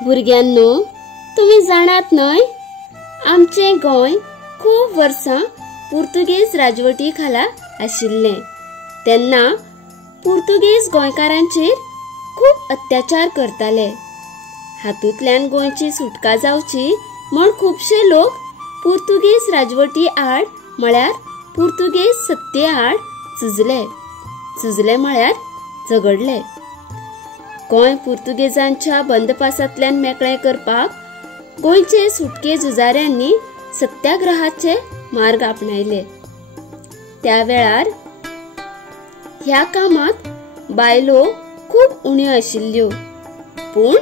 भुरग्यांनो, तुम्ही जाणात न्हय, आमचे गोंय खूप वर्सां पुर्तुगेज राजवटी खाला आशिल्ले। तेन्ना पुर्तुगेज गोंयकारांचेर खूप अत्याचार करताले। हातूंतल्यान गोंयची सुटका जावची म्हण खूबशे लोक पुर्तुगेज राजवटी आड म्हळ्यार पुर्तुगेज सत्ते आड झुजले म्हळ्यार झगडले। गोंय पुर्तुगेजांच्या बंदपासांतल्यान मेकळे करपाक गोंयचे सुटके झुजाऱ्यांनी सत्याग्रहाचे मार्ग आपणायले। त्या वेळार ह्या कामात बायलो खूप उण्यो आशिल्ल्यो, पूण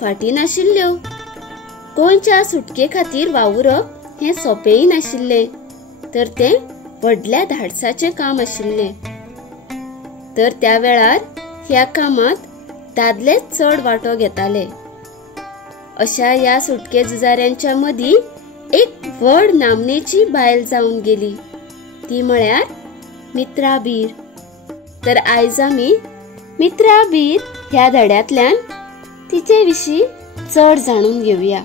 फाटी नाशिल्ल्यो। गोंयच्या सुटके खातीर वावुरप हे सोपेय नाशिल्ले, तर ते व्हडल्या धाडसाचे काम आशिल्ले। तर त्या वेळार ह्या कामात दादले चड वांटो घेताले। अशा ह्या सुटके झुजाऱ्यांच्या मदीं एक व्हड नामनेची बायल जावन गेली, ती म्हळ्यार मित्राबीर। तर आयज आमी मित्राबीर ह्या धड्यांतल्यान तिचे विशीं चड जाणून घेवया।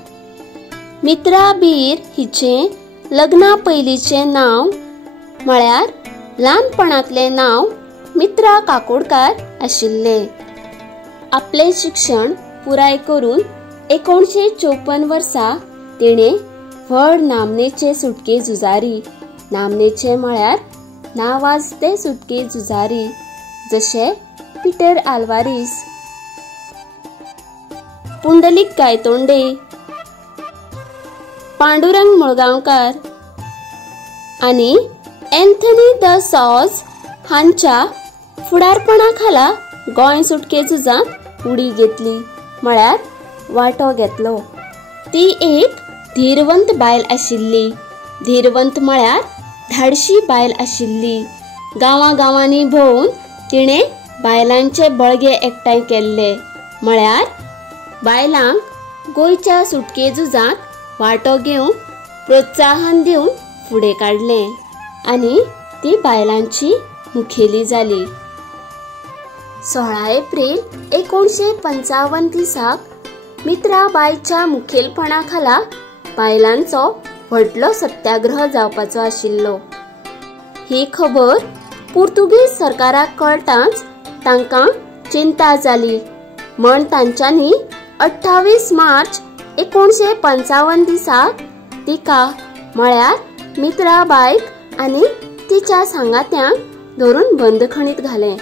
मित्राबीर हिचे लग्ना पयलींचे नाव म्हळ्यार ल्हानपणांतले नाव मित्रा काकोडकार आशिल्ले। आपले शिक्षण पुराय करून 1954 वर्सा तिणे व्हड नामनेचे सुटके झुजारी, नामनेचे म्हळ्यार नावाजते सुटके झुजारी, जशे पीटर आल्वारीस, पुंडलीक गायतोंडे, पांडुरंग मुळगांवकार आणि एंथनी द सॉज हांच्या फुडारपणाखाला गोंय सुटके झुजांत उडी घेतली म्हळ्यार वांटो घेतलो। ती एक धीरवंत बायल आशिल्ली। धीरवंत म्हळ्यार धाडशी बायल आशिल्ली। गांवांनी भोंवून तिणे बायलांचे बळगे एकठांय केल्ले, म्हळ्यार बायलांक गोंयच्या सुटके झुजांत वांटो घेवंक प्रोत्साहन दिवन फुडें काडले आनी ती बायलांची मुखेली जाली। 16 एप्रिल 1955 दिसाक मित्राबाईच्या मुखेलपणाखाला बायलांचो व्हडलो सत्याग्रह जावपाचो आशिल्लो। ही खबर पुर्तुगेज सरकाराक कळटाच तांकां चिंता जाली, म्हण तांच्यांनी 28 मार्च 1955 दिसाक तिका म्हळ्यार मित्राबाईक आनी तिच्या सांगात्यांक धरून बंदखणीत घाले।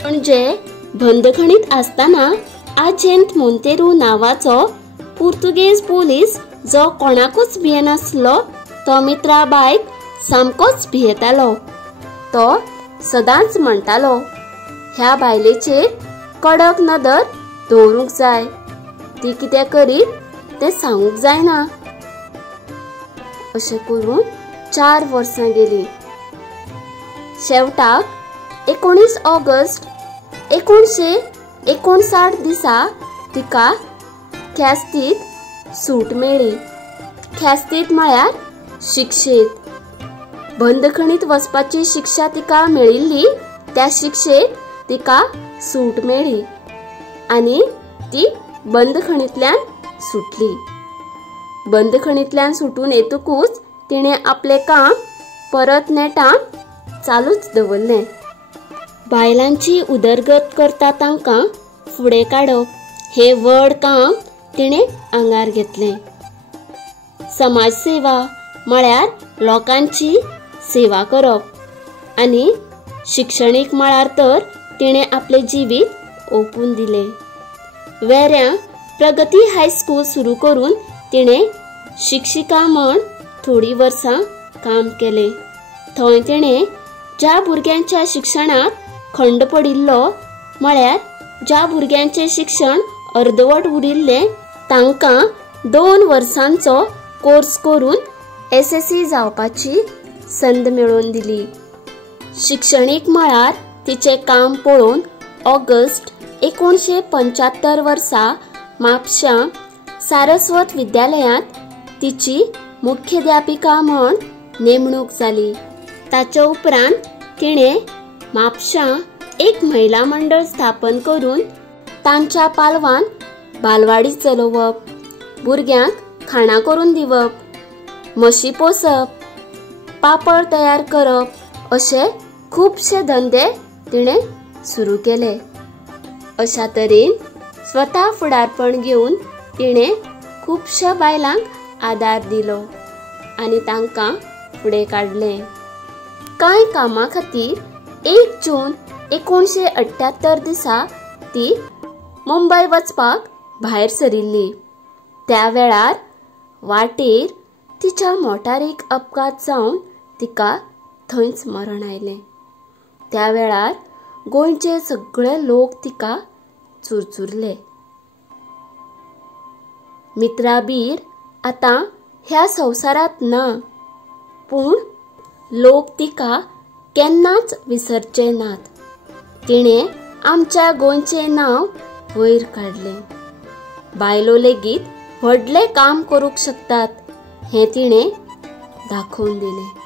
म्हणजे बंदखणीत आसतना आजेंत मोंतेरू नावाचो पुर्तुगेज पोलीस जो कोणाकूच भियेनासलो तो मित्राबाईक सामकोच भियेतालो। तो सदांच म्हणटालो, ह्या बायलेचेर कडक नदर दवरूंक जाय, ती कितें करीत तें सांगूंक जायना। अशें करून 4 वर्सां गेली। शेवटाक 19 ऑगस्ट 1959 दिसा तिका ख्यास्तीत सूट मेळ्ळी। ख्यास्तीत म्हळ्यार शिक्षेत। बंदखणीत वचपाची शिक्षा तिका मेळिल्ली, त्या शिक्षेत तिका सूट मेळ्ळी आनी ती बंदखणींतल्यान सुटली। बंदखणींतल्यान सुटून येतकूच तिणे आपले काम परत नेटान चालूच दवरलें। बायलांची उदरगत करता तांकां फुडें काडप हे व्हड काम तिणे आंगार घेतलें। समाजसेवा म्हळ्यार लोकांची सेवा करप आनी शिक्षणीक मळार तर तिणे आपले जिवीत ओपून दिलें। वेऱ्यां प्रगती हायस्कूल सुरू करून तिणे शिक्षिका म्हण थोडी वर्सां काम केलें। थंय तिणे ज्या भुरग्यांच्या शिक्षणाक खंड पडिल्लो म्हळ्यार ज्या भुरग्यांचे शिक्षण अर्दवट उरिल्लें तांकां 2 वर्सांचो कोर्स करून SSC जावपाची संद मेळोवन दिली। शिक्षणीक मळार तिचे काम पळोवन ऑगस्ट 1975 वर्सा म्हापशां सारस्वत विद्यालयांत तिची मुख्याध्यापिका म्हण नेमणूक जाली। ताच्या उपरांत तिणे म्हापशां एक महिला मंडळ स्थापन करून तांच्या पालवान बालवाडी चलोवप, भुरग्यांक खाणा करून दिवप, म्हशी पोसप, पापड तयार करप असे खूबशे धंदे तिणें सुरू केले. अशा तरेन स्वता फुडारपण घेवन तिणें खूबशा बायलांक आदार दिलो आनी तांकां फुडें काडलें. कांय कामा खातीर 1 जून 1978 दिसा ती मुंबय वचपाक भायर सरिल्ली. त्या वेळार वाटेर तिच्या मोटारीक अपघात जावन तिका थंयच मरण आयलें. त्या वेळार गोंयचे सगळे लोक तिका चुरचुरले. मित्राबीर आतां ह्या संवसारांत ना, पूण लोक तिका केन्नाच विसरचे नात. तिणें आमच्या गोंयचें नांव वयर काडलें. बायलो लेगीत व्हडलें काम करूंक शकतात हें तिणें दाखोवन दिलें.